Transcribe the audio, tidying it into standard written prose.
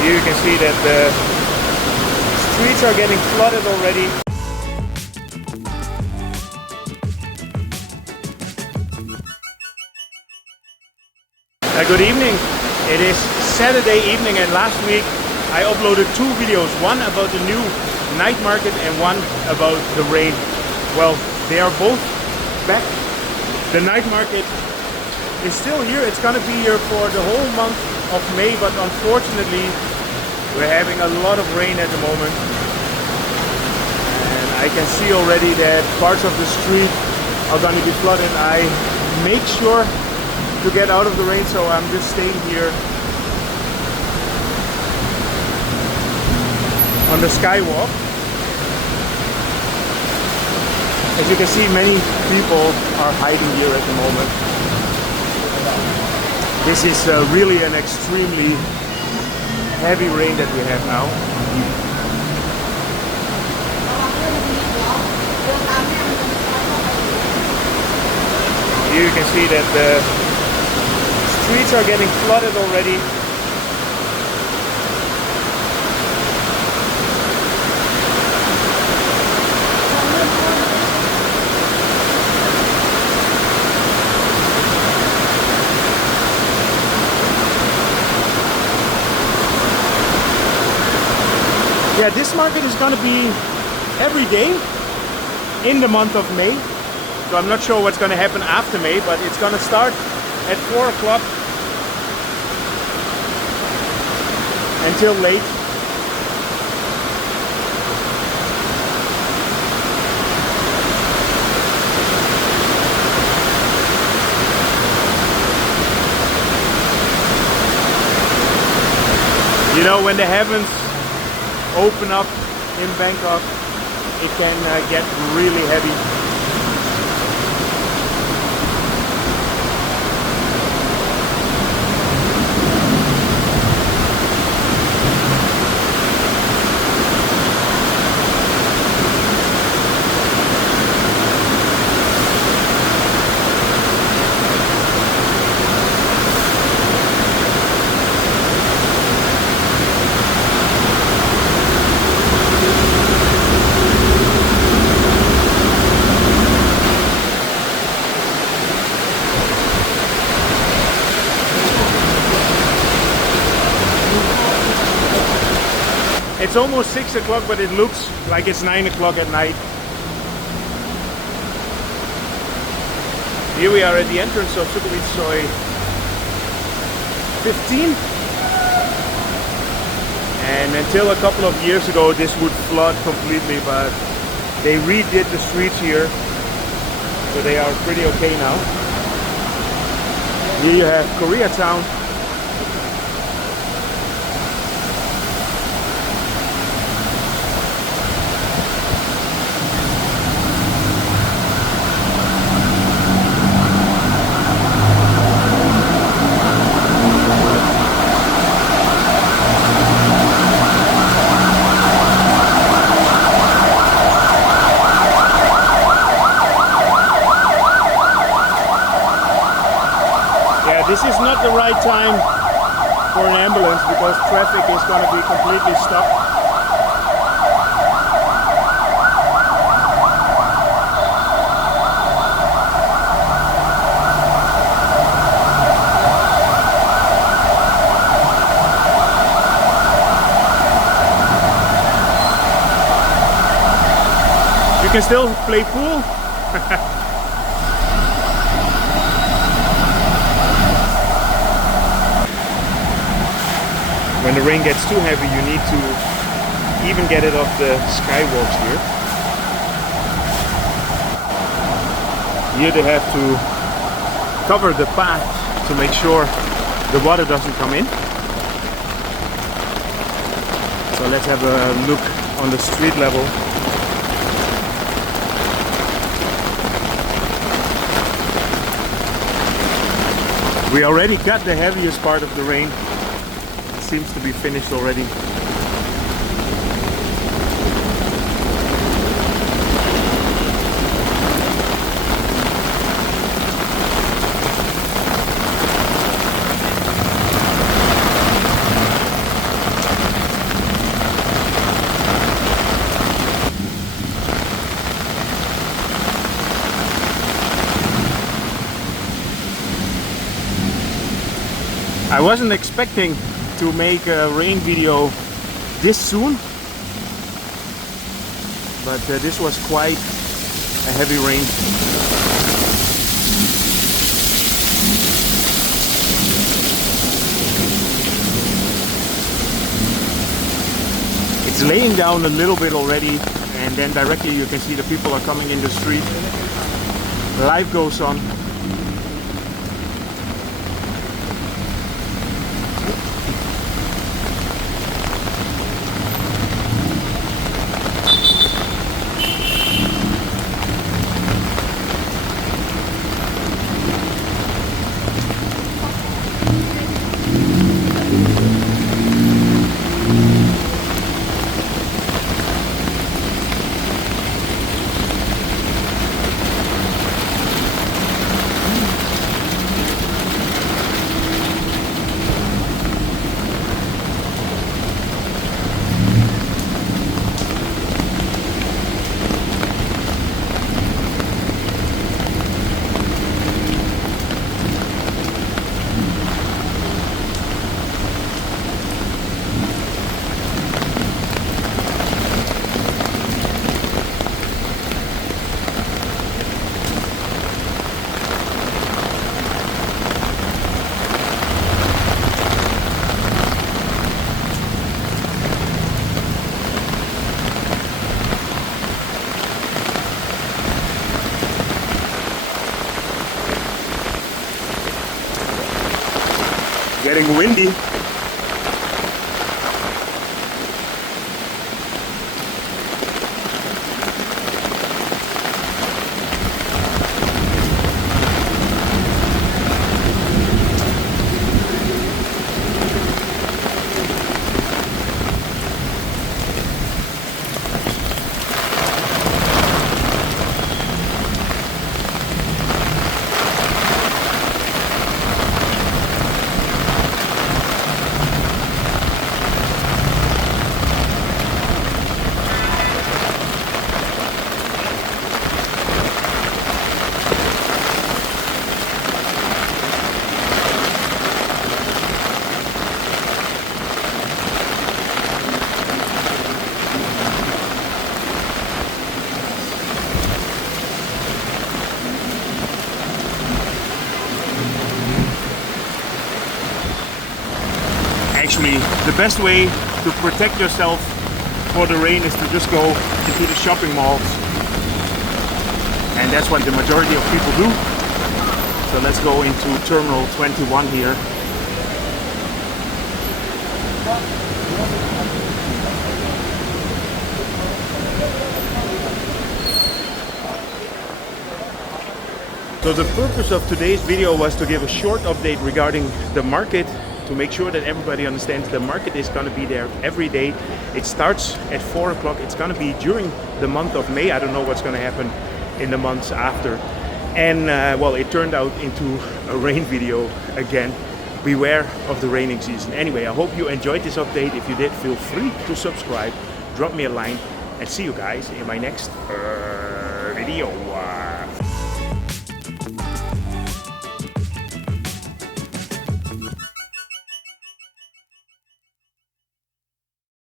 Here you can see that the streets are getting flooded already. Good evening. It is Saturday evening, and last week I uploaded two videos, one about the new night market and one about the rain. Well, they are both back. The night market is still here. It's gonna be here for the whole month of May, but unfortunately we're having a lot of rain at the moment. And I can see already that parts of the street are gonna be flooded. I make sure to get out of the rain, so I'm just staying here on the Skywalk. As you can see, many people are hiding here at the moment. This is really an extremely heavy rain that we have now. Here you can see that the streets are getting flooded already. Yeah, this market is going to be every day in the month of May. So I'm not sure what's going to happen after May, but it's going to start at 4 o'clock until late. You know, when the heavens open up in Bangkok, it can get really heavy. It's almost 6 o'clock, but it looks like it's 9 o'clock at night. Here we are at the entrance of Sukhumvit Road 15. And until a couple of years ago, this would flood completely, but they redid the streets here, so they are pretty okay now. Here you have Koreatown. This is not the right time for an ambulance because traffic is going to be completely stopped. You can still play pool. When the rain gets too heavy, you need to even get it off the skywalks here. Here they have to cover the path to make sure the water doesn't come in. So let's have a look on the street level. We already got the heaviest part of the rain. Seems to be finished already. I wasn't expecting to make a rain video this soon, but this was quite a heavy rain. It's laying down a little bit already, and then directly you can see the people are coming in the street. Life goes on. Getting windy. Actually, the best way to protect yourself for the rain is to just go into the shopping malls, and that's what the majority of people do. So let's go into Terminal 21 here. So the purpose of today's video was to give a short update regarding the market, to make sure that everybody understands the market is going to be there every day. It starts at 4 o'clock. It's going to be during the month of May. I don't know what's going to happen in the months after. And well, it turned out into a rain video again. Beware of the raining season. Anyway, I hope you enjoyed this update. If you did, feel free to subscribe, drop me a line, and see you guys in my next video.